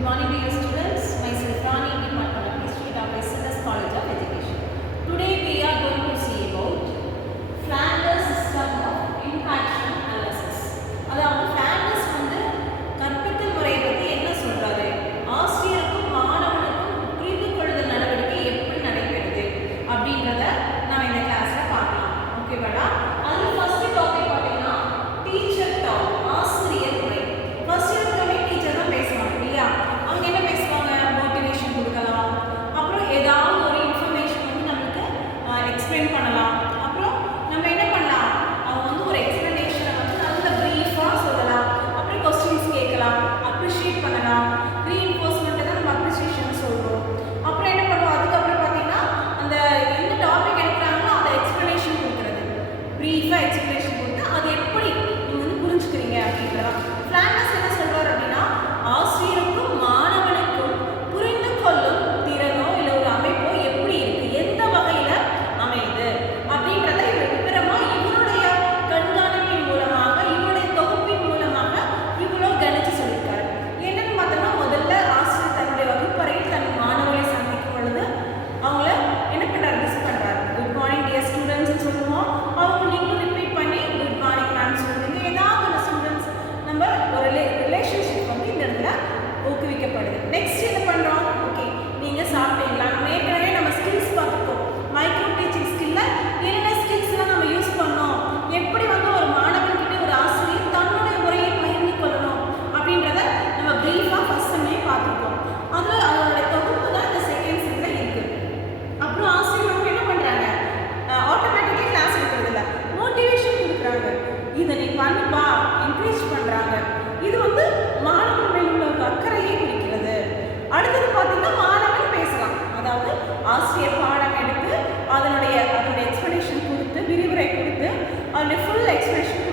Good morning dear students. Myself Rani, Department of History, Dr. SNS College of Education. Today we are going to see about Flanders system of interaction analysis. அதாவது Flanders வந்து கற்பித்தல் முறையை பற்றி என்ன சொல்றாரு, ஆசிரியருக்கும் மாணவனுக்கும் புரிந்து கொள்ளுதல் நடவடிக்கை எப்படி நடைபெறுது அப்படின்றத நம்ம இந்த கிளாஸ்ல பார்க்கலாம். ஓகேவாடா? அதுல ஃபர்ஸ்ட் டாபிக் பார்த்தீங்கன்னா டீச்சர் டாக், ஆசிரியர் முறை. ஃபர்ஸ்ட் எடுத்தோடனே டீச்சர் தான் பேசுவாங்க இல்லையா? அவங்க என்ன பேசுவாங்க? மோட்டிவேஷன் கொடுக்கலாம், அப்புறம் ஏதாவது ஒரு இன்ஃபர்மேஷன் வந்து நமக்கு எக்ஸ்பிளைன் பண்ணலாம். அப்புறம் நம்ம என்ன பண்ணலாம், அவங்க வந்து ஒரு எக்ஸ்பிளனேஷனை வந்து நல்ல ப்ரீஃபாக சொல்லலாம். அப்புறம் கொஸ்டின்ஸ் கேட்கலாம், அப்ரிஷியேட் பண்ணலாம். ரீஇன்ஃபோர்ஸ்மெண்ட்டை தான் நம்ம அப்ரிசியேஷன் சொல்கிறோம். அப்புறம் என்ன பண்ணுவோம், அதுக்கப்புறம் பார்த்தீங்கன்னா அந்த எந்த டாபிக் எடுக்கிறாங்களோ அதை எக்ஸ்பிளனேஷன் கொடுக்குறது, ப்ரீஃபாக எக்ஸ்பிளனேஷன் கொடுத்து அது எப்படி நீங்கள் வந்து புரிஞ்சுக்கிறீங்க அப்படின்றதான். ஃப்ளாண்டர்ஸ் என்ன சொல்றாரு அப்படின்னா, ஆசிரியருக்கும் மாணவனுக்கும் புரிந்து கொள்ளும் திறனோ இல்லை ஒரு அமைப்போ எப்படி இருக்கு, எந்த வகையில அமையுது அப்படின்றத இவர் விவரமா இவருடைய கண்காணிப்பின் மூலமாக, இவருடைய தொகுப்பின் மூலமாக இவ்வளோ கணிச்சு சொல்லியிருக்காரு. என்னன்னு பார்த்தோம்னா, முதல்ல ஆசிரியர் தன்னுடைய வகுப்பறையில் தன் மாணவர்களை சந்திக்கும் பொழுது அவங்கள என்ன பண்றாரு, மிஸ் பண்றாரு. குட் மார்னிங் டியர் ஸ்டூடெண்ட்ஸ் சொல்லுவோம். அவங்க நீங்களும் ரிப்பீட் பண்ணி குட் மார்னிங் மேம் சொல்லுவீங்க. ஏதாவது ஒரு ஸ்டூடெண்ட்ஸ் நம்ம ஒரு ரிலேஷன்ஷிப் வந்து இந்த இடத்துல ஊக்குவிக்கப்படுது. நெக்ஸ்ட் என்ன பண்றோம், ஓகே நீங்க சாப்பிட்டீங்களா? ஏற்கனவே நம்ம ஸ்கில்ஸ் பார்த்துருக்கோம். மைக்ரோ டீச்சிங் ஸ்கில்ல என்னென்ன ஸ்கில்ஸ்லாம் நம்ம யூஸ் பண்ணோம், எப்படி வந்து ஒரு மாணவன்கிட்ட ஒரு ஆசிரியர் தன்னுடைய முறையை பகிர்ந்து கொள்ளணும் அப்படின்றத நம்ம பிரீஃபாக ஃபர்ஸ்ட் செம்லேயே பார்த்துருக்கோம். அதில் அதனுடைய தொகுப்பு தான் இந்த செகண்ட் செம்ல இருக்கு. அப்புறம் ஆசிரியர் வந்து என்ன பண்றாங்க, ஆட்டோமேட்டிக்கலி கிளாஸ் எடுக்கிறது இல்லை, மோட்டிவேஷன் கொடுக்குறாங்க. இதை நீ பண்ணுப்பா, என்கரேஜ் பண்றாங்க. இது வந்து மாணவன் மேல் உள்ள ஒரு அக்கறையை குறிக்கிறது. அடுத்தது பார்த்தீங்கன்னா மாணவன் பேசலாம், அதாவது ஆசிரியர் பாடம் எடுத்து அதனுடைய எக்ஸ்பிளனேஷன் கொடுத்து, விரிவுரை கொடுத்து அதனுடைய ஃபுல் எக்ஸ்பிளனேஷன்